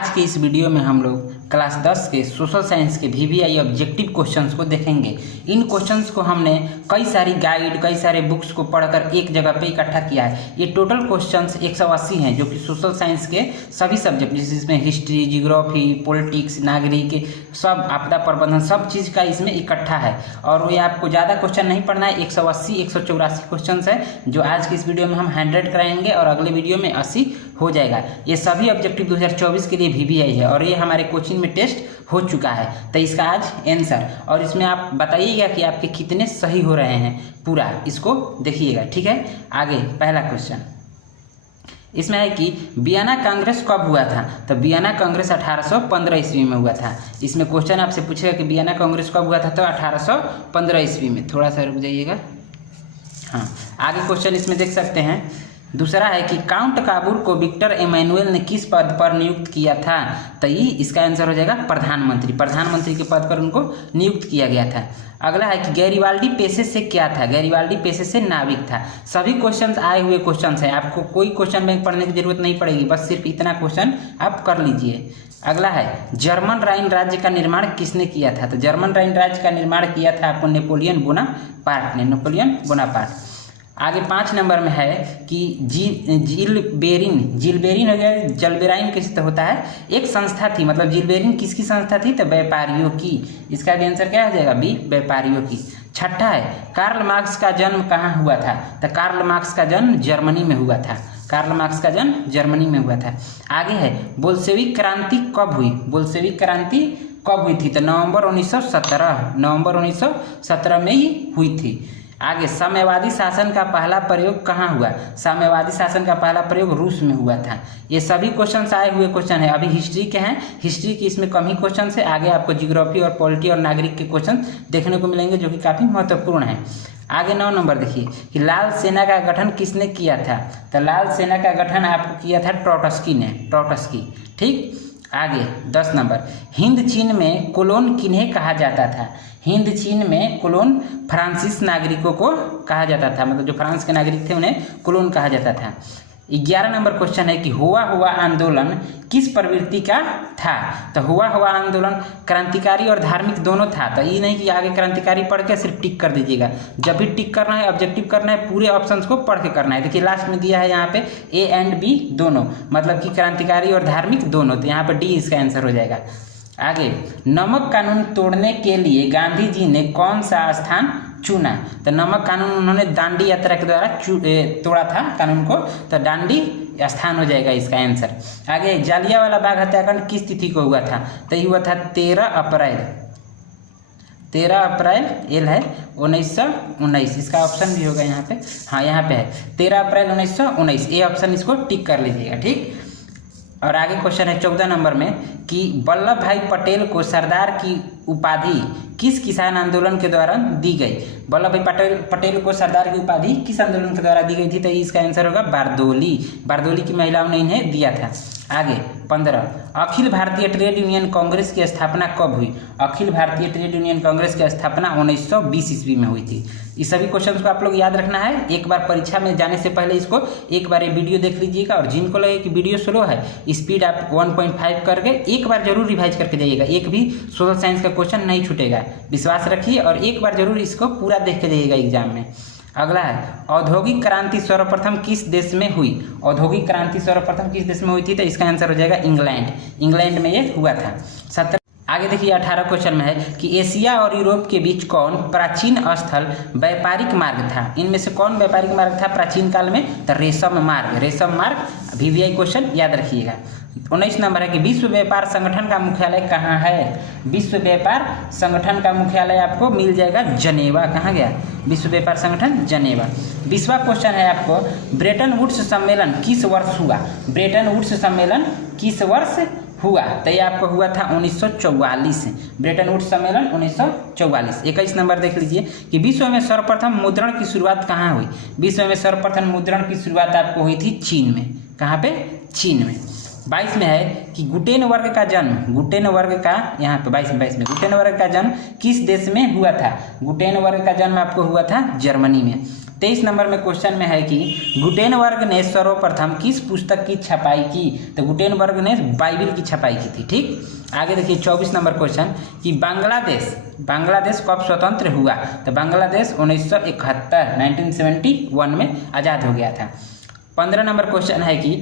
आज के इस वीडियो में हम लोग क्लास 10 के सोशल साइंस के वीवीआई ऑब्जेक्टिव क्वेश्चंस को देखेंगे। इन क्वेश्चंस को हमने कई सारी गाइड, कई सारे बुक्स को पढ़कर एक जगह पे इकट्ठा किया है। ये टोटल क्वेश्चंस 180 हैं जो कि सोशल साइंस के सभी सब्जेक्ट जिसमें हिस्ट्री, जियोग्राफी, पॉलिटिक्स, नागरिक, सब आपदा प्रबंधन, सब चीज़ का इसमें इकट्ठा है। और ये आपको ज़्यादा क्वेश्चन नहीं पढ़ना है, 180 184 क्वेश्चन है जो आज की इस वीडियो में हम 100 कराएंगे और अगले वीडियो में 80 हो जाएगा। ये सभी ऑब्जेक्टिव 2024 के लिए वीवीआई है और ये हमारे कोचिंग में टेस्ट हो चुका है। तो इसका आज आंसर और इसमें आप बताइएगा कि आपके कितने सही हो रहे हैं, पूरा इसको देखिएगा, ठीक है। आगे पहला क्वेश्चन इसमें है कि वियना कांग्रेस कब हुआ था। तो वियना कांग्रेस 1815 ईस्वी में हुआ था। इसमें क्वेश्चन आपसे पूछेगा कि वियना कांग्रेस कब हुआ था, तो 1815 ईस्वी में। थोड़ा सा रुक जाइएगा। हाँ, आगे क्वेश्चन इसमें देख सकते हैं। दूसरा है कि काउंट काबूल को विक्टर एमैनुअल ने किस पद पर नियुक्त किया था। तो ये इसका आंसर हो जाएगा प्रधानमंत्री। प्रधानमंत्री के पद पर उनको नियुक्त किया गया था। अगला है कि गैरिबाल्डी पेशे से क्या था। गैरिबाल्डी पेशे से नाविक था। सभी क्वेश्चंस आए हुए क्वेश्चंस हैं, आपको कोई क्वेश्चन बैंक पढ़ने की जरूरत नहीं पड़ेगी, बस सिर्फ इतना क्वेश्चन आप कर लीजिए। अगला है जर्मन राइन राज्य का निर्माण किसने किया था। तो जर्मन राइन राज्य का निर्माण किया था आपको नेपोलियन बोनापार्ट ने, नेपोलियन बोनापार्ट। आगे 5 नंबर में है कि जिलबेरिन हो गया, जलबेराइन किस तो होता है, एक संस्था थी। मतलब जिलबेरिन किसकी संस्था थी, तो व्यापारियों की। इसका भी आंसर क्या हो जाएगा, बी, व्यापारियों की। छठा है कार्ल मार्क्स का जन्म कहाँ हुआ था। तो कार्ल मार्क्स का जन्म जर्मनी में हुआ था। कार्ल मार्क्स का जन्म जर्मनी में हुआ था। आगे है बोल्शेविक क्रांति कब हुई। बोल्शेविक क्रांति कब हुई थी, तो नवंबर 1917 में ही हुई थी। आगे साम्यवादी शासन का पहला प्रयोग कहाँ हुआ। साम्यवादी शासन का पहला प्रयोग रूस में हुआ था। ये सभी क्वेश्चन आए हुए क्वेश्चन है। अभी हिस्ट्री के हैं, हिस्ट्री की इसमें कम ही क्वेश्चन है। आगे आपको जियोग्राफी और पॉलिटी और नागरिक के क्वेश्चन देखने को मिलेंगे जो कि काफ़ी महत्वपूर्ण है। आगे 9 नंबर देखिए कि लाल सेना का गठन किसने किया था। तो लाल सेना का गठन आपको किया था ट्रॉटस्की ने, ट्रॉटस्की, ठीक। आगे 10 नंबर हिंद चीन में कोलोन किन्हें कहा जाता था। हिंद चीन में कोलोन फ्रांसीस नागरिकों को कहा जाता था। मतलब जो फ्रांस के नागरिक थे उन्हें कोलोन कहा जाता था। 11 नंबर क्वेश्चन है कि हुआ आंदोलन किस प्रवृत्ति का था। तो हुआ आंदोलन क्रांतिकारी और धार्मिक दोनों था। तो ये नहीं कि आगे क्रांतिकारी पढ़ के सिर्फ टिक कर दीजिएगा। जब भी टिक करना है, ऑब्जेक्टिव करना है, पूरे ऑप्शंस को पढ़ के करना है। देखिए लास्ट में दिया है यहाँ पे ए एंड बी दोनों, मतलब कि क्रांतिकारी और धार्मिक दोनों। तो यहाँ पर डी इसका आंसर हो जाएगा। आगे नमक कानून तोड़ने के लिए गांधी जी ने कौन सा स्थान चुना। तो नमक कानून उन्होंने दांडी यात्रा के द्वारा तोड़ा था कानून को, तो दांडी स्थान हो जाएगा इसका आंसर। आगे जालियांवाला बाग हत्याकांड किस तिथि को हुआ था। तो ये हुआ था 13 अप्रैल एल है 1919। इसका ऑप्शन भी होगा यहाँ पे, हाँ यहाँ पे है 13 अप्रैल 1919। ये ऑप्शन इसको टिक कर लीजिएगा, ठीक। और आगे क्वेश्चन है 14 नंबर में कि वल्लभ भाई पटेल को सरदार की उपाधि किस किसान आंदोलन के दौरान दी गई। वल्लभ भाई पटेल को सरदार की उपाधि किस आंदोलन के द्वारा दी गई थी। तो इसका आंसर होगा बारदोली की महिलाओं ने इन्हें दिया था। आगे 15 अखिल भारतीय ट्रेड यूनियन कांग्रेस की स्थापना कब हुई। अखिल भारतीय ट्रेड यूनियन कांग्रेस की स्थापना 1920 ईस्वी में हुई थी। इस सभी क्वेश्चन को आप लोग याद रखना है। एक बार परीक्षा में जाने से पहले इसको एक बार ये वीडियो देख लीजिएगा और जिनको लगे कि वीडियो स्लो है, स्पीड आप 1.5 करके एक बार जरूर रिवाइज करके जाइएगा। एक भी सोशल साइंस का क्वेश्चन नहीं छूटेगा, विश्वास रखिए और एक बार जरूर इसको पूरा देख के जाइएगा एग्जाम में। अगला है औद्योगिक क्रांति सर्वप्रथम किस देश में हुई। औद्योगिक क्रांति सर्वप्रथम किस देश में हुई थी। तो इसका आंसर हो जाएगा इंग्लैंड में ये हुआ था। 17 आगे देखिए 18 क्वेश्चन में है कि एशिया और यूरोप के बीच कौन प्राचीन स्थल व्यापारिक मार्ग था। इनमें से कौन व्यापारिक मार्ग था प्राचीन काल में। तो रेशम मार्ग वीवीआई क्वेश्चन याद रखिएगा। 19 नंबर है कि विश्व व्यापार संगठन का मुख्यालय कहाँ है। विश्व व्यापार संगठन का मुख्यालय आपको मिल जाएगा जनेवा। कहाँ गया, विश्व व्यापार संगठन जनेवा। 20वां क्वेश्चन है आपको ब्रेटन वुड्स सम्मेलन किस वर्ष हुआ। ब्रेटन वुड्स सम्मेलन किस वर्ष हुआ। तो ये आपको हुआ था 1944। ब्रेटन वुड्स सम्मेलन 1944। 21 नंबर देख लीजिए कि विश्व में सर्वप्रथम मुद्रण की शुरुआत कहाँ हुई। विश्व में सर्वप्रथम मुद्रण की शुरुआत आपको हुई थी चीन में। कहाँ पे, चीन में। 22 में है कि गुटेनबर्ग का जन्म, गुटेनबर्ग का यहाँ पे 22 में गुटेनबर्ग का जन्म किस देश में हुआ था। गुटेनबर्ग का जन्म आपको हुआ था जर्मनी में। 23 नंबर में क्वेश्चन में है कि गुटेनबर्ग ने सर्वप्रथम किस पुस्तक की छपाई की? तो गुटेनबर्ग ने बाइबिल की छपाई की थी। ठीक, आगे देखिए 24 नंबर क्वेश्चन कि बांग्लादेश कब स्वतंत्र हुआ? तो बांग्लादेश 1971 1971 में आज़ाद हो गया था। 15 नंबर क्वेश्चन है कि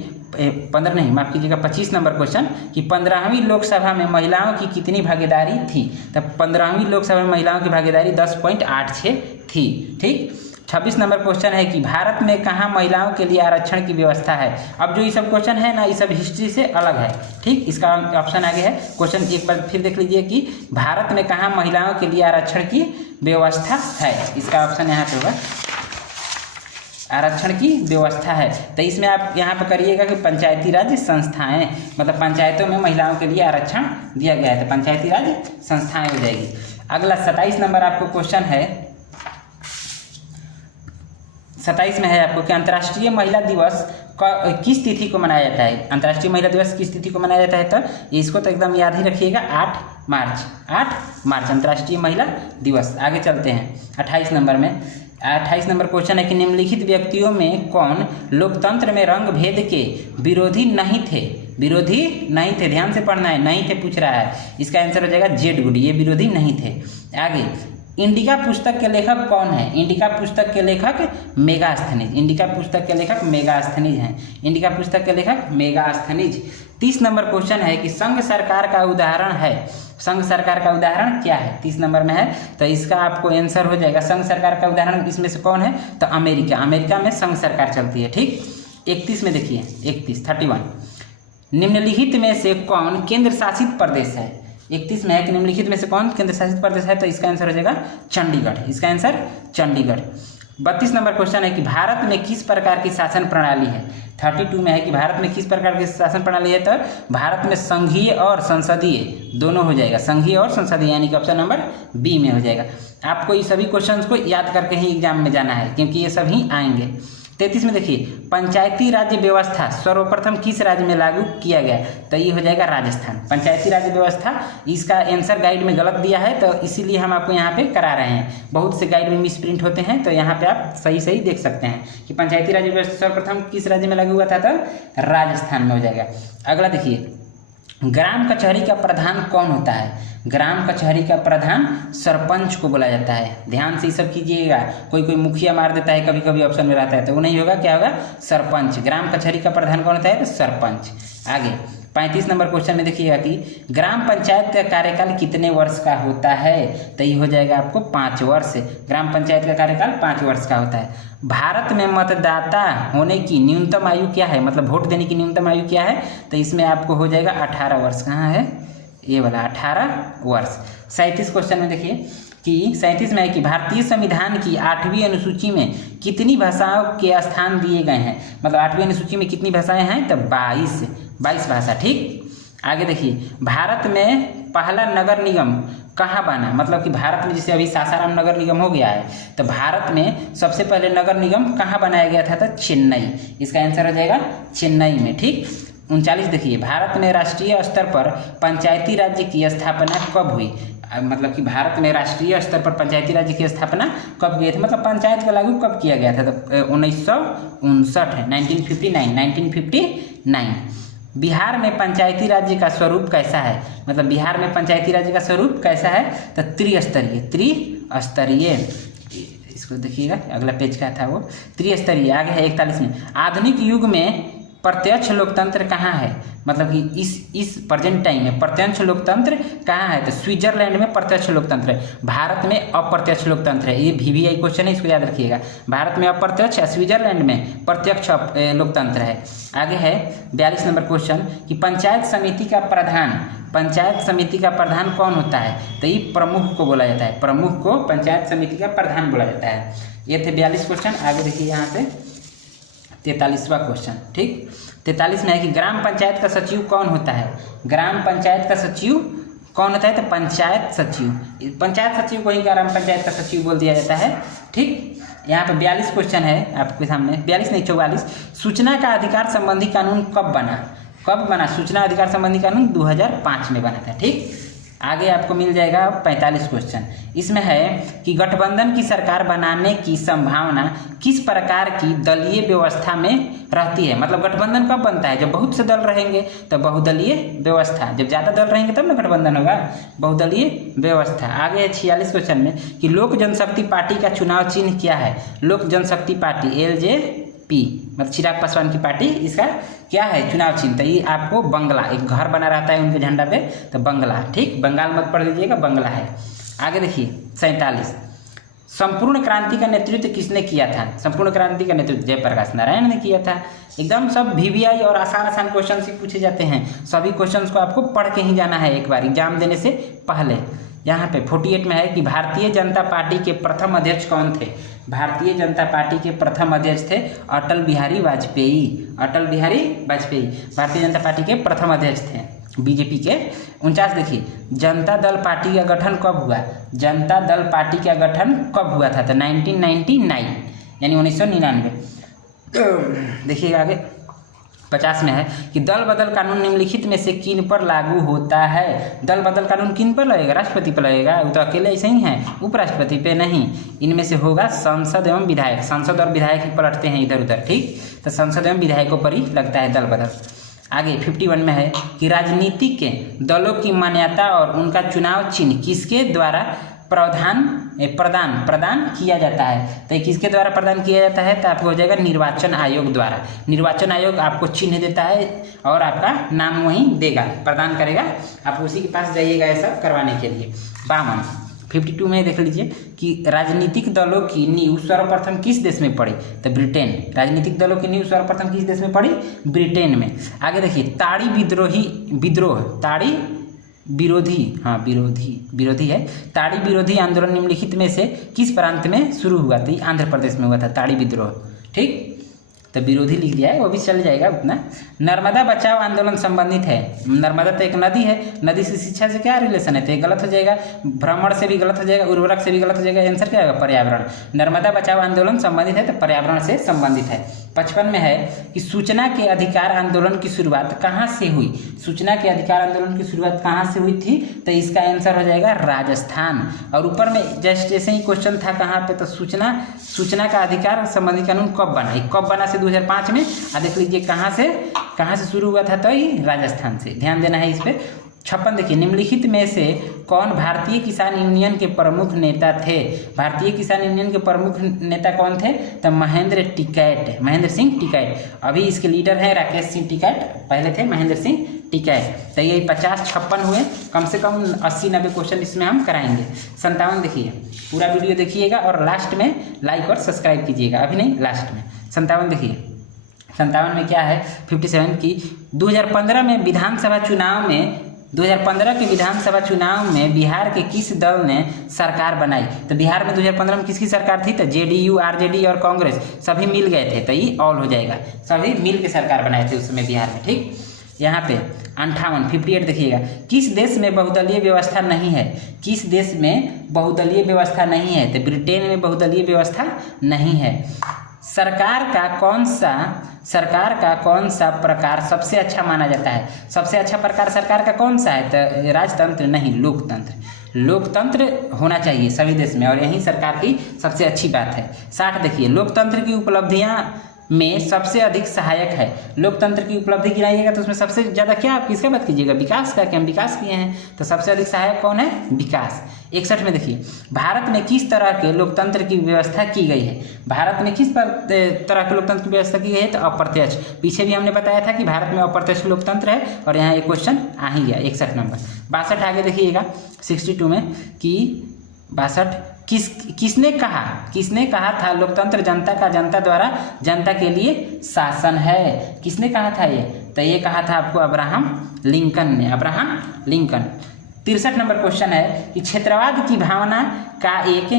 15 नहीं, माफ कीजिएगा, 25 नंबर क्वेश्चन कि 15वीं लोकसभा में महिलाओं की कितनी भागीदारी थी? तो 15वीं लोकसभा में महिलाओं की भागीदारी 10.86 थी। ठीक, 26 नंबर क्वेश्चन है कि भारत में कहाँ महिलाओं के लिए आरक्षण की व्यवस्था है? अब जो ये सब क्वेश्चन है ना, ये सब हिस्ट्री से अलग है। ठीक, इसका ऑप्शन आगे है। क्वेश्चन एक बार फिर देख लीजिए कि भारत में कहाँ महिलाओं के लिए आरक्षण की व्यवस्था है? इसका ऑप्शन यहाँ पे होगा आरक्षण की व्यवस्था है। तो इसमें आप यहाँ पर करिएगा कि पंचायती राज संस्थाएं, मतलब पंचायतों में महिलाओं के लिए आरक्षण दिया गया है, तो पंचायती राज संस्थाएं हो जाएगी। अगला 27 नंबर आपको क्वेश्चन है, 27 में है आपको कि अंतर्राष्ट्रीय महिला दिवस किस तिथि को मनाया जाता है? अंतर्राष्ट्रीय महिला दिवस किस तिथि को मनाया जाता है? तो इसको तो एकदम याद ही रखिएगा, 8 मार्च अंतर्राष्ट्रीय महिला दिवस। आगे चलते हैं 28 नंबर में। 28 नंबर क्वेश्चन है कि निम्नलिखित व्यक्तियों में कौन लोकतंत्र में रंग भेद के विरोधी नहीं थे? ध्यान से पढ़ना है, नहीं थे पूछ रहा है। इसका आंसर हो जाएगा जेड गुड, ये विरोधी नहीं थे। आगे, इंडिका पुस्तक के लेखक कौन है? इंडिका पुस्तक के लेखक मेगास्थनीज। इंडिका पुस्तक के लेखक मेगास्थनीज हैं। इंडिका पुस्तक के लेखक मेगास्थनीज। 30 नंबर क्वेश्चन है कि संघ सरकार का उदाहरण है। संघ सरकार का उदाहरण क्या है? 30 नंबर में है, तो इसका आपको आंसर हो जाएगा संघ सरकार का उदाहरण इसमें से कौन है? तो अमेरिका में संघ सरकार चलती है। ठीक, 31 में देखिए, 31 निम्नलिखित में से कौन केंद्र शासित प्रदेश है? 31 में है कि निम्नलिखित में से कौन केंद्र शासित प्रदेश है? तो इसका आंसर हो जाएगा चंडीगढ़। इसका आंसर चंडीगढ़। 32 नंबर क्वेश्चन है कि भारत में किस प्रकार की शासन प्रणाली है? 32 में है कि भारत में किस प्रकार की शासन प्रणाली है? तो भारत में संघीय और संसदीय दोनों हो जाएगा, संघीय और संसदीय, यानी कि ऑप्शन नंबर बी में हो जाएगा। आपको ये सभी क्वेश्चंस को याद करके ही एग्जाम में जाना है, क्योंकि ये सभी आएंगे। 33 में देखिए, पंचायती राज्य व्यवस्था सर्वप्रथम किस राज्य में लागू किया गया? तो ये हो जाएगा राजस्थान। पंचायती राज्य व्यवस्था, इसका आंसर गाइड में गलत दिया है, तो इसीलिए हम आपको यहाँ पे करा रहे हैं। बहुत से गाइड में मिस प्रिंट होते हैं, तो यहाँ पे आप सही देख सकते हैं कि पंचायती राज्य व्यवस्था सर्वप्रथम किस राज्य में लागू हुआ था? तो राजस्थान में हो जाएगा। अगला देखिए, ग्राम कचहरी का प्रधान कौन होता है? ग्राम कचहरी का प्रधान सरपंच को बोला जाता है। ध्यान से ये सब कीजिएगा, कोई मुखिया मार देता है, कभी कभी ऑप्शन में रहता है, तो वो नहीं होगा, क्या होगा? सरपंच। ग्राम कचहरी का प्रधान कौन होता है? तो सरपंच। आगे 35 नंबर क्वेश्चन में देखिएगा कि ग्राम पंचायत का कार्यकाल कितने वर्ष का होता है? तो ये हो जाएगा आपको 5 वर्ष। ग्राम पंचायत का कार्यकाल 5 वर्ष का होता है। भारत में मतदाता होने की न्यूनतम आयु क्या है? मतलब वोट देने की न्यूनतम आयु क्या है? तो इसमें आपको हो जाएगा 18 वर्ष। कहाँ है ये वाला? 18 वर्ष। 37 क्वेश्चन में देखिए कि 37 में है कि भारतीय संविधान की 8वीं अनुसूची में कितनी भाषाओं के स्थान दिए गए हैं? मतलब 8वीं अनुसूची में कितनी भाषाएं हैं? तो 22 भाषा। ठीक, आगे देखिए, भारत में पहला नगर निगम कहाँ बना? मतलब कि भारत में जैसे अभी सासाराम नगर निगम हो गया है, तो भारत में सबसे पहले नगर निगम कहाँ बनाया गया था? तो चेन्नई। इसका आंसर हो जाएगा चेन्नई में। ठीक, 39 देखिए, भारत में राष्ट्रीय स्तर पर पंचायती राज्य की स्थापना कब हुई? मतलब कि भारत में राष्ट्रीय स्तर पर पंचायती राज्य की स्थापना कब हुई थी? मतलब पंचायत का लागू कब किया गया था? तो 1959 1959। बिहार में पंचायती राज्य का स्वरूप कैसा है? मतलब बिहार में पंचायती राज्य का स्वरूप कैसा है? तो त्रिस्तरीय। इसको देखिएगा, अगला पेज का था वो, त्रिस्तरीय। आगे है 41 में, आधुनिक युग में प्रत्यक्ष लोकतंत्र कहाँ है? मतलब कि इस प्रेजेंट टाइम में प्रत्यक्ष लोकतंत्र कहाँ है? तो स्विट्जरलैंड में प्रत्यक्ष लोकतंत्र है, भारत में अप्रत्यक्ष लोकतंत्र है। ये VVI क्वेश्चन है, इसको याद रखिएगा। भारत में अप्रत्यक्ष, स्विट्जरलैंड में प्रत्यक्ष लोकतंत्र है। आगे है 42 नंबर क्वेश्चन कि पंचायत समिति का प्रधान कौन होता है? तो ये प्रमुख को बोला जाता है। प्रमुख को पंचायत समिति का प्रधान बोला जाता है। ये थे 42 क्वेश्चन। आगे देखिए यहाँ से 43वां क्वेश्चन। ठीक, 43 में है कि ग्राम पंचायत का सचिव कौन होता है? ग्राम पंचायत का सचिव कौन होता है? तो पंचायत सचिव। पंचायत सचिव को ही ग्राम पंचायत का सचिव बोल दिया जाता है। ठीक, यहाँ पे 42 क्वेश्चन है आपके सामने, 42 नहीं 44। सूचना का अधिकार संबंधी कानून कब बना? सूचना अधिकार संबंधी कानून 2005 में बना था। ठीक, आगे आपको मिल जाएगा 45 क्वेश्चन। इसमें है कि गठबंधन की सरकार बनाने की संभावना किस प्रकार की दलीय व्यवस्था में रहती है। मतलब गठबंधन कब बनता है, जब बहुत से दल रहेंगे, तब बहुदलीय व्यवस्था, जब ज़्यादा दल रहेंगे तब ना गठबंधन होगा, बहुदलीय व्यवस्था। आगे है 46 क्वेश्चन में कि लोक जनशक्ति पार्टी का चुनाव चिन्ह क्या है। लोक जनशक्ति पार्टी LJP मतलब चिराग पासवान की पार्टी, इसका क्या है चुनाव चिन्ह। तो ये आपको बंगला, एक घर बना रहता है उनके झंडा पे, तो बंगला, ठीक, बंगाल मत पढ़ लीजिएगा, बंगला है। आगे देखिए 47, संपूर्ण क्रांति का नेतृत्व किसने किया था। संपूर्ण क्रांति का नेतृत्व जयप्रकाश नारायण ने किया था। एकदम सब VVI और आसान आसान क्वेश्चन ही पूछे जाते हैं। सभी क्वेश्चंस को आपको पढ़ के ही जाना है एक बार एग्जाम देने से पहले। यहाँ पे 48 में है कि भारतीय जनता पार्टी के प्रथम अध्यक्ष कौन थे। भारतीय जनता पार्टी के प्रथम अध्यक्ष थे अटल बिहारी वाजपेयी। अटल बिहारी वाजपेयी भारतीय जनता पार्टी के प्रथम अध्यक्ष थे BJP के। 49 देखिए, जनता दल पार्टी का गठन कब हुआ। जनता दल पार्टी का गठन कब हुआ था, तो 1999 यानी 1999। देखिएगा आगे 50 में है कि दल बदल कानून निम्नलिखित में से किन पर लागू होता है। दल बदल कानून किन पर लगेगा, राष्ट्रपति पर लगेगा। वो तो अकेले ऐसे ही हैं, उपराष्ट्रपति पे नहीं। इनमें से होगा संसद एवं विधायक। सांसद और विधायक ही पलटते हैं इधर उधर, ठीक, तो संसद एवं विधायकों पर ही लगता है दल बदल। आगे 51 में है कि राजनीतिक के दलों की मान्यता और उनका चुनाव चिन्ह किसके द्वारा प्रदान किया जाता है। तो किसके द्वारा प्रदान किया जाता है, तो आपको हो जाएगा निर्वाचन आयोग द्वारा। निर्वाचन आयोग आपको चिन्ह देता है और आपका नाम वहीं देगा, प्रदान करेगा, आप उसी के पास जाइएगा ऐसा करवाने के लिए। 52 में देख लीजिए कि राजनीतिक दलों की नींव सर्वप्रथम किस देश में पड़ी, तो ब्रिटेन। राजनीतिक दलों की नींव सर्वप्रथम किस देश में पड़ी, ब्रिटेन में। आगे देखिए ताड़ी विद्रोह, ताड़ी विरोधी है। ताड़ी विरोधी आंदोलन निम्नलिखित में से किस प्रांत में शुरू हुआ था। आंध्र प्रदेश में हुआ था ताड़ी विद्रोह, ठीक, तो विरोधी लिख दिया है, वो भी चल जाएगा उतना। नर्मदा बचाओ आंदोलन संबंधित है। नर्मदा तो एक नदी है, नदी से शिक्षा से क्या रिलेशन है, तो ये गलत हो जाएगा। भ्रमण से भी गलत हो जाएगा, उर्वरक से भी गलत हो जाएगा। आंसर क्या होगा, पर्यावरण। नर्मदा बचाओ आंदोलन संबंधित है, तो पर्यावरण से संबंधित है। 55 में है कि सूचना के अधिकार आंदोलन की शुरुआत कहाँ से हुई। सूचना के अधिकार आंदोलन की शुरुआत कहाँ से हुई थी, तो इसका आंसर हो जाएगा राजस्थान। और ऊपर में जस्ट ऐसे ही क्वेश्चन था कहाँ पे, तो सूचना का अधिकार संबंधी कानून कब बना। कब बना से 2005 में। देख लीजिए कहाँ से शुरू हुआ था, तो ये राजस्थान से। ध्यान देना है इस पर। 56 देखिए, निम्नलिखित में से कौन भारतीय किसान यूनियन के प्रमुख नेता थे। भारतीय किसान यूनियन के प्रमुख नेता कौन थे, तो महेंद्र सिंह टिकैत। अभी इसके लीडर हैं राकेश सिंह टिकैत, पहले थे महेंद्र सिंह टिकैत। तो ये 50-56 हुए, कम से कम 80-90 क्वेश्चन इसमें हम कराएंगे। 57 देखिए, पूरा वीडियो देखिएगा और लास्ट में लाइक और सब्सक्राइब कीजिएगा, अभी नहीं लास्ट में। 57 देखिए, 57 में क्या है, 57 की 2015 में विधानसभा चुनाव में 2015 के विधानसभा चुनाव में बिहार के किस दल ने सरकार बनाई। तो बिहार में 2015 में किसकी सरकार थी, तो JDU, RJD और कांग्रेस सभी मिल गए थे, तो ये ऑल हो जाएगा। सभी मिल के सरकार बनाए थे उस समय बिहार में, ठीक। यहाँ पे 58 देखिएगा, किस देश में बहुदलीय व्यवस्था नहीं है। किस देश में बहुदलीय व्यवस्था नहीं है, तो ब्रिटेन में बहुदलीय व्यवस्था नहीं है। सरकार का कौन सा प्रकार सबसे अच्छा माना जाता है। सबसे अच्छा प्रकार सरकार का कौन सा है, तो राजतंत्र नहीं, लोकतंत्र होना चाहिए सभी देश में, और यही सरकार की सबसे अच्छी बात है। 60 देखिए, लोकतंत्र की उपलब्धियां में सबसे अधिक सहायक है। लोकतंत्र की उपलब्धि गिनाइएगा तो उसमें सबसे ज़्यादा क्या आप किसका बात कीजिएगा, विकास का, कि हम विकास किए हैं, तो सबसे अधिक सहायक कौन है, विकास। 61 में देखिए, भारत में किस तरह के लोकतंत्र की व्यवस्था की गई है। भारत में किस तरह के लोकतंत्र की व्यवस्था की गई है, तो अप्रत्यक्ष। पीछे भी हमने बताया था कि भारत में अप्रत्यक्ष लोकतंत्र है, और यहाँ एक क्वेश्चन आ ही गया 61 नंबर। 62 आगे देखिएगा 62 में कि 62 किसने कहा था लोकतंत्र जनता का, जनता द्वारा जनता के लिए शासन है। किसने कहा था ये, तो ये कहा था आपको अब्राहम लिंकन ने, अब्राहम लिंकन। 63 नंबर क्वेश्चन है कि क्षेत्रवाद की भावना का एक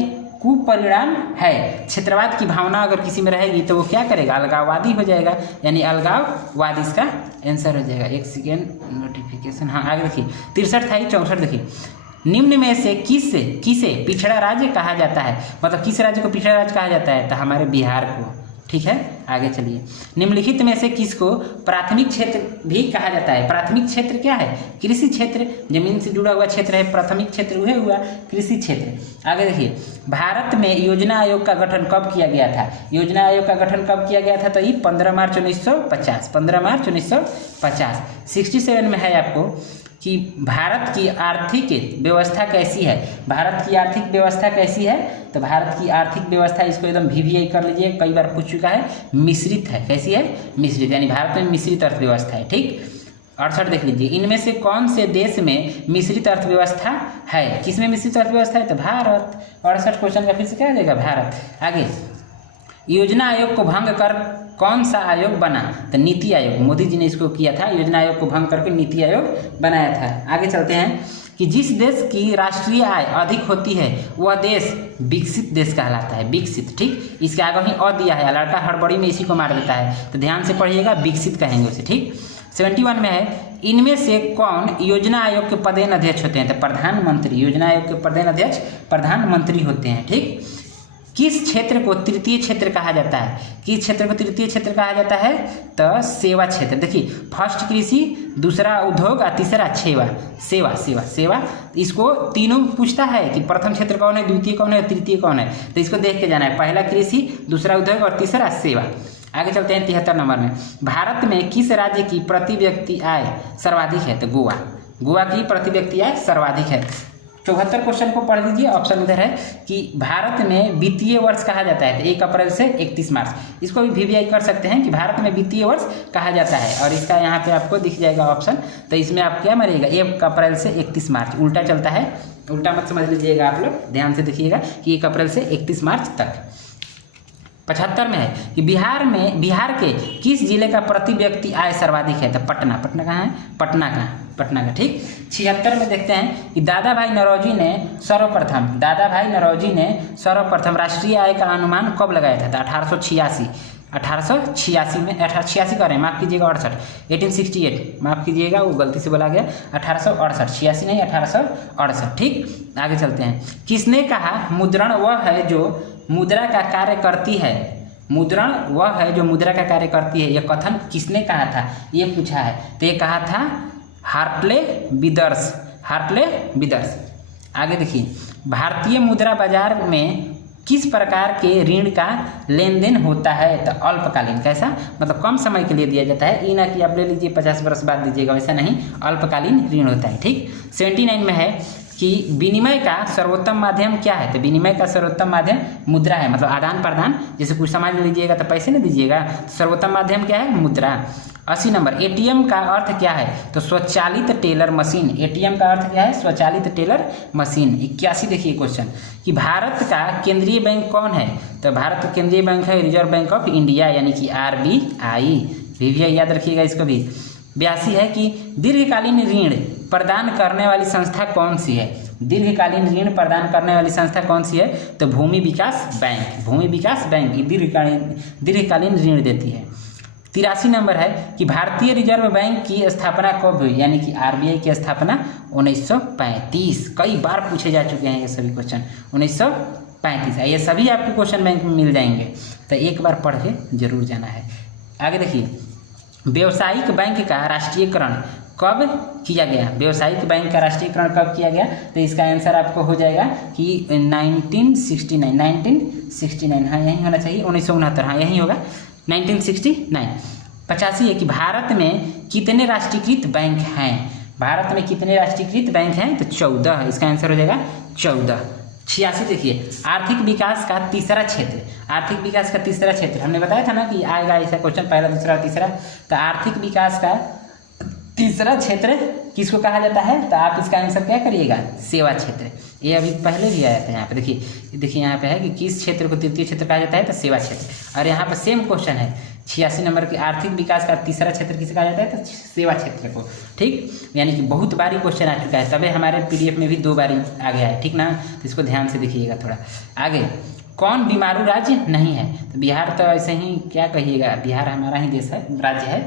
कुपरिणाम है। क्षेत्रवाद की भावना अगर किसी में रहेगी तो वो क्या करेगा, अलगाववादी हो जाएगा, यानी अलगाववाद इसका आंसर हो जाएगा। एक सेकेंड, नोटिफिकेशन, हाँ आगे देखिए 63 था, 64 देखिए, निम्न में से किसे पिछड़ा राज्य कहा जाता है। मतलब किस राज्य को पिछड़ा राज्य कहा जाता है, तो हमारे बिहार को, ठीक है, आगे चलिए। निम्नलिखित में से किसको प्राथमिक क्षेत्र भी कहा जाता है? प्राथमिक क्षेत्र क्या है? कृषि क्षेत्र, जमीन से जुड़ा हुआ क्षेत्र है प्राथमिक क्षेत्र, वह हुआ कृषि क्षेत्र। आगे देखिए, भारत में योजना आयोग का गठन कब किया गया था? योजना आयोग का गठन कब किया गया था? तो ये 15 मार्च 1950, 15 मार्च 1950। 67 में है आपको कि भारत की आर्थिक व्यवस्था कैसी है? भारत की आर्थिक व्यवस्था कैसी है? तो भारत की आर्थिक व्यवस्था, इसको एकदम VVI कर लीजिए, कई बार पूछ चुका है, मिश्रित है। कैसी है? मिश्रित, यानी भारत में मिश्रित अर्थव्यवस्था है। ठीक, 68 देख लीजिए, इनमें से कौन से देश में मिश्रित अर्थव्यवस्था है? किसमें मिश्रित अर्थव्यवस्था है? तो भारत। 68 क्वेश्चन का फिर से क्या आ जाएगा? भारत। आगे, योजना आयोग को भंग कर कौन सा आयोग बना? तो नीति आयोग, मोदी जी ने इसको किया था, योजना आयोग को भंग करके नीति आयोग बनाया था। आगे चलते हैं कि जिस देश की राष्ट्रीय आय अधिक होती है वह देश विकसित देश कहलाता है। विकसित, ठीक, इसके आगे ही अ दिया है, लड़का हड़बड़ी में इसी को मार देता है, तो ध्यान से पढ़िएगा, विकसित कहेंगे उसे। ठीक, 71 में है, इनमें से कौन योजना आयोग के पदेन अध्यक्ष होते हैं? तो प्रधानमंत्री। योजना आयोग के पदेन अध्यक्ष प्रधानमंत्री होते हैं। ठीक, किस क्षेत्र को तृतीय क्षेत्र कहा जाता है? किस क्षेत्र को तृतीय क्षेत्र कहा जाता है? तो सेवा क्षेत्र। देखिए, फर्स्ट कृषि, दूसरा उद्योग और तीसरा सेवा। इसको तीनों पूछता है कि प्रथम क्षेत्र कौन है, द्वितीय कौन है, तृतीय कौन है, तो इसको देख के जाना है, पहला कृषि, दूसरा उद्योग और तीसरा सेवा। आगे चलते हैं 73 नंबर में, भारत में किस राज्य की प्रति व्यक्ति आय सर्वाधिक है? तो गोवा। गोवा की प्रति व्यक्ति आय सर्वाधिक है। 74 क्वेश्चन को पढ़ लीजिए, ऑप्शन उधर है कि भारत में वित्तीय वर्ष कहा जाता है? तो 1 अप्रैल से 31 मार्च। इसको भी VVI कर सकते हैं कि भारत में वित्तीय वर्ष कहा जाता है, और इसका यहाँ पे आपको दिख जाएगा ऑप्शन। तो इसमें आप क्या मारिएगा? 1 अप्रैल से 31 मार्च, उल्टा चलता है, उल्टा मत समझ लीजिएगा आप लोग, ध्यान से देखिएगा कि 1 अप्रैल से 31 मार्च तक। 75 में है कि बिहार के किस जिले का प्रति व्यक्ति आय सर्वाधिक है? तो पटना। पटना कहाँ है? पटना का। ठीक, 76 में देखते हैं कि दादा भाई नौरोजी ने सर्वप्रथम राष्ट्रीय आय का अनुमान कब लगाया था? तो 1886 में, 86 कर रहे हैं, माफ़ कीजिएगा 68, 1868 माफ़ कीजिएगा, वो गलती से बोला गया, 1868, 86 नहीं 1868। ठीक, आगे चलते हैं। किसने कहा मुद्रण वह है जो मुद्रा का कार्य करती है? मुद्रण वह है जो मुद्रा का कार्य करती है, यह कथन किसने कहा था? ये पूछा है, तो ये कहा था हार्टले विदर्स। आगे देखिए, भारतीय मुद्रा बाजार में किस प्रकार के ऋण का लेन देन होता है? तो अल्पकालीन। कैसा? मतलब कम समय के लिए दिया जाता है, ये ना कि आप ले लीजिए 50 वर्ष बाद दीजिएगा, वैसा नहीं, अल्पकालीन ऋण होता है। ठीक, 79 में है कि विनिमय का सर्वोत्तम माध्यम क्या है? तो विनिमय का सर्वोत्तम माध्यम मुद्रा है, मतलब आदान प्रदान, जैसे कुछ सामान लीजिएगा तो पैसे नहीं दीजिएगा, सर्वोत्तम माध्यम क्या है? मुद्रा। 80 नंबर, ATM का अर्थ क्या है? तो स्वचालित टेलर मशीन। ATM का अर्थ क्या है? स्वचालित टेलर मशीन। 81 देखिए क्वेश्चन कि भारत का केंद्रीय बैंक कौन है? तो भारत का केंद्रीय बैंक है रिजर्व बैंक ऑफ इंडिया, यानी कि RBI। VVI याद रखिएगा इसको भी। 82 है कि दीर्घकालीन ऋण प्रदान करने वाली संस्था कौन सी है? दीर्घकालीन ऋण प्रदान करने वाली संस्था कौन सी है? तो भूमि विकास बैंक दीर्घकालीन ऋण देती है। 83 नंबर है कि भारतीय रिजर्व बैंक की स्थापना कब हुई? यानी कि RBI की स्थापना 1935। कई बार पूछे जा चुके हैं ये सभी क्वेश्चन, 1935। ये सभी आपको क्वेश्चन बैंक में मिल जाएंगे, तो एक बार पढ़ के जरूर जाना है। आगे देखिए, व्यावसायिक बैंक का राष्ट्रीयकरण कब किया गया? व्यावसायिक बैंक का राष्ट्रीयकरण कब किया गया? तो इसका आंसर आपको हो जाएगा कि 1969। हाँ, यही होना चाहिए, 1969, हाँ यही होगा, 1969। 85 है कि भारत में कितने राष्ट्रीयकृत बैंक हैं? भारत में कितने राष्ट्रीयकृत बैंक हैं? तो 14, इसका आंसर हो जाएगा 14। 86 देखिए, आर्थिक विकास का तीसरा क्षेत्र, हमने बताया था ना कि आएगा ऐसा क्वेश्चन, पहला, दूसरा, तीसरा। तो आर्थिक विकास का तीसरा क्षेत्र किसको कहा जाता है? तो आप इसका आंसर क्या करिएगा? सेवा क्षेत्र। ये अभी पहले भी आया था यहाँ पे, देखिए यहाँ पे है कि किस क्षेत्र को तृतीय क्षेत्र कहा जाता है? तो सेवा क्षेत्र। और यहाँ पर सेम क्वेश्चन है 86 नंबर की, आर्थिक विकास का तीसरा क्षेत्र किसे कहा जाता है? तो सेवा क्षेत्र को। ठीक, यानी कि बहुत बारी क्वेश्चन आ चुका है, तभी हमारे PDF में भी 2 बारी आ गया है। ठीक ना, तो इसको ध्यान से देखिएगा थोड़ा। आगे, कौन बीमारू राज्य नहीं है? तो बिहार तो ऐसे ही क्या कहिएगा, बिहार हमारा ही देश है, राज्य है,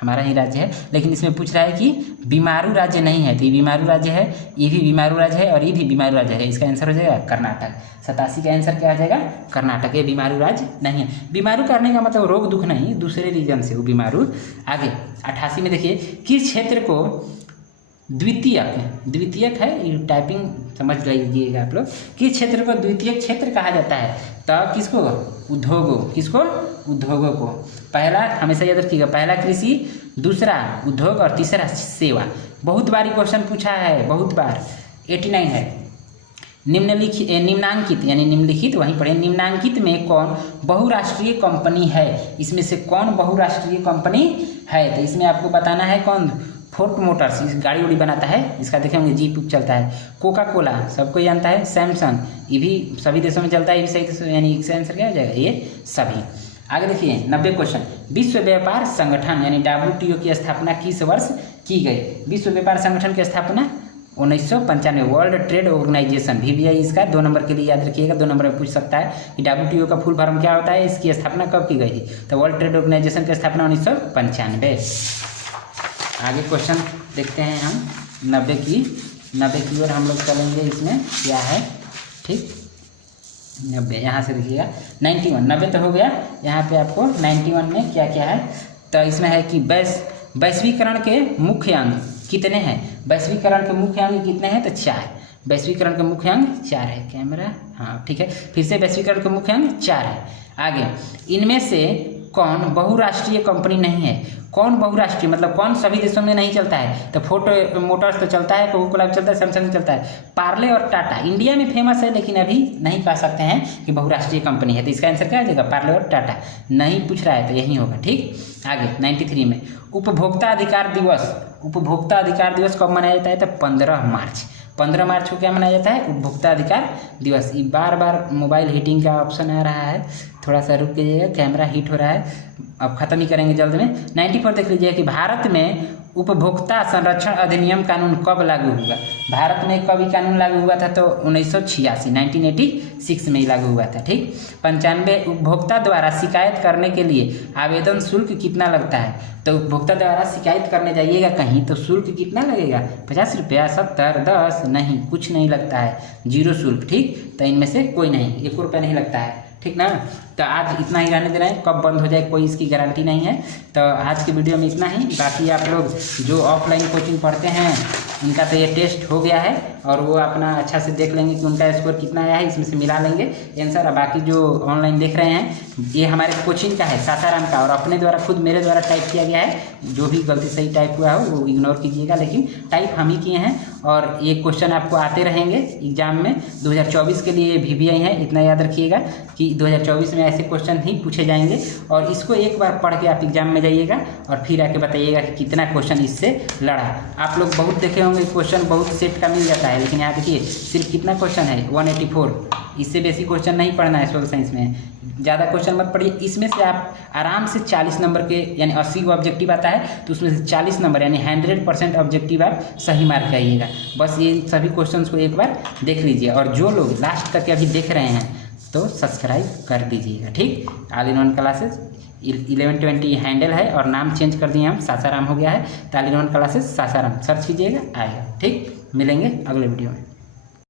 हमारा ही राज्य है, लेकिन इसमें पूछ रहा है कि बीमारू राज्य नहीं है, तो ये बीमारू राज्य है, ये भी बीमारू राज्य है और ये भी बीमारू राज्य है। इसका आंसर हो जाएगा कर्नाटक। 87 का आंसर क्या हो जाएगा? कर्नाटक। ये बीमारू राज्य नहीं है। बीमारू करने का मतलब रोग दुख नहीं, दूसरे रीजन से वो बीमारू। आगे 88 में देखिए, किस क्षेत्र को द्वितीयक है, ये टाइपिंग समझ लीजिएगा आप लोग। किस क्षेत्र को द्वितीयक क्षेत्र कहा जाता है? तो किसको? उद्योगों। किसको? उद्योगों को। पहला हमेशा याद रखिएगा, पहला कृषि, दूसरा उद्योग और तीसरा सेवा। बहुत बार क्वेश्चन पूछा है, बहुत बार। 89 है, निम्नांकित यानी निम्नलिखित, वहीं पढ़े, निम्नांकित में कौन बहुराष्ट्रीय कंपनी है? इसमें से कौन बहुराष्ट्रीय कंपनी है? तो इसमें आपको बताना है कौन? फोर्ड मोटर्स, इस गाड़ी उड़ी बनाता है, इसका देखे होंगे जीप चलता है। कोका कोला सबको जानता है। सैमसंग, ये भी सभी देशों में चलता है, ये भी सही देशों, यानी इसका आंसर क्या हो जाएगा? ये सभी। आगे देखिए 90 क्वेश्चन, विश्व व्यापार संगठन यानी WTO की स्थापना किस वर्ष की गई? विश्व व्यापार संगठन की स्थापना 1995। वर्ल्ड ट्रेड ऑर्गेनाइजेशन, VBI इसका 2 नंबर के लिए याद रखिएगा, 2 नंबर में पूछ सकता है कि WTO का फुल फॉर्म क्या होता है, इसकी स्थापना कब की गई थी? तो वर्ल्ड ट्रेड ऑर्गेनाइजेशन की स्थापना 1995। आगे क्वेश्चन देखते हैं हम 90 की ओर हम लोग चलेंगे। इसमें क्या है? ठीक, 90 यहाँ से देखिएगा। 91, 90 तो हो गया। यहाँ पे आपको 91 में क्या क्या है? तो इसमें है कि वैश्वीकरण के मुख्य अंग कितने हैं? वैश्वीकरण के मुख्य अंग कितने हैं? तो 4। वैश्वीकरण के मुख्य अंग 4 है। कैमरा, हाँ ठीक है, फिर से वैश्वीकरण के मुख्य अंग 4 है। आगे, इनमें से कौन बहुराष्ट्रीय कंपनी नहीं है? कौन बहुराष्ट्रीय मतलब कौन सभी देशों में नहीं चलता है? तो फोर्ड मोटर्स तो चलता है, कोका कोला चलता है, सैमसंग चलता है। पार्ले और टाटा इंडिया में फेमस है, लेकिन अभी नहीं कह सकते हैं कि बहुराष्ट्रीय कंपनी है। तो इसका आंसर क्या हो जाएगा? पार्ले और टाटा। नहीं पूछ रहा है तो यही होगा। ठीक, आगे 93 में उपभोक्ता अधिकार दिवस। उपभोक्ता अधिकार दिवस कब मनाया जाता है? तो 15 मार्च। 15 मार्च को क्या मनाया जाता है? उपभोक्ता अधिकार दिवस। ये बार बार मोबाइल हीटिंग का ऑप्शन आ रहा है, थोड़ा सा रुक कीजिएगा, कैमरा हीट हो रहा है, अब खत्म ही करेंगे जल्द में। 94 देख लीजिए कि भारत में उपभोक्ता संरक्षण अधिनियम कानून कब लागू हुआ? भारत में कब ये कानून लागू हुआ था? तो 1986 में ही लागू हुआ था। ठीक, 95 उपभोक्ता द्वारा शिकायत करने के लिए आवेदन शुल्क कितना लगता है? तो उपभोक्ता द्वारा शिकायत करने जाइएगा कहीं तो शुल्क कितना लगेगा? 50 रुपया, 70, 10? नहीं, कुछ नहीं लगता है, 0 शुल्क। ठीक, तो इनमें से कोई नहीं, 1 रुपया नहीं लगता है। ठीक ना, तो आज इतना ही रहने दे रहे हैं, कब बंद हो जाए कोई इसकी गारंटी नहीं है। तो आज की वीडियो में इतना ही। बाकी आप लोग जो ऑफलाइन कोचिंग पढ़ते हैं उनका तो ये टेस्ट हो गया है और वो अपना अच्छा से देख लेंगे कि उनका स्कोर कितना आया है, इसमें से मिला लेंगे आंसर। और बाकी जो ऑनलाइन देख रहे हैं ये हमारे कोचिंग का है, सासाराम का, और अपने द्वारा खुद मेरे द्वारा टाइप किया गया है। जो भी गलती सही टाइप हुआ हो वो इग्नोर कीजिएगा, लेकिन टाइप हम ही किए हैं। और ये क्वेश्चन आपको आते रहेंगे एग्जाम में। 2024 के लिए VBI है, इतना याद रखिएगा कि 2024 में ऐसे क्वेश्चन ही पूछे जाएंगे। और इसको एक बार पढ़ के आप एग्जाम में जाइएगा और फिर आके बताइएगा कि कितना क्वेश्चन इससे लड़ा। आप लोग बहुत देखे होंगे क्वेश्चन, बहुत सेट का मिल जाता है, लेकिन यहाँ देखिए सिर्फ कितना क्वेश्चन है? 184। इससे बेसी क्वेश्चन नहीं पढ़ना है सोशल साइंस में, ज़्यादा क्वेश्चन मत पढ़िए। इसमें से आप आराम से 40 नंबर के, यानी 80 को ऑब्जेक्टिव आता है तो उसमें से 40 नंबर यानी 100% ऑब्जेक्टिव आप सही मार्क आइएगा। बस ये सभी क्वेश्चंस को एक बार देख लीजिए। और जो लोग लास्ट तक अभी देख रहे हैं तो सब्सक्राइब कर दीजिएगा। ठीक, all in one classes 1120 handle है और नाम चेंज कर दिए हम, सासाराम हो गया है। तो all in one classes Sasaram search कीजिएगा, आएगा। ठीक, मिलेंगे अगले वीडियो में।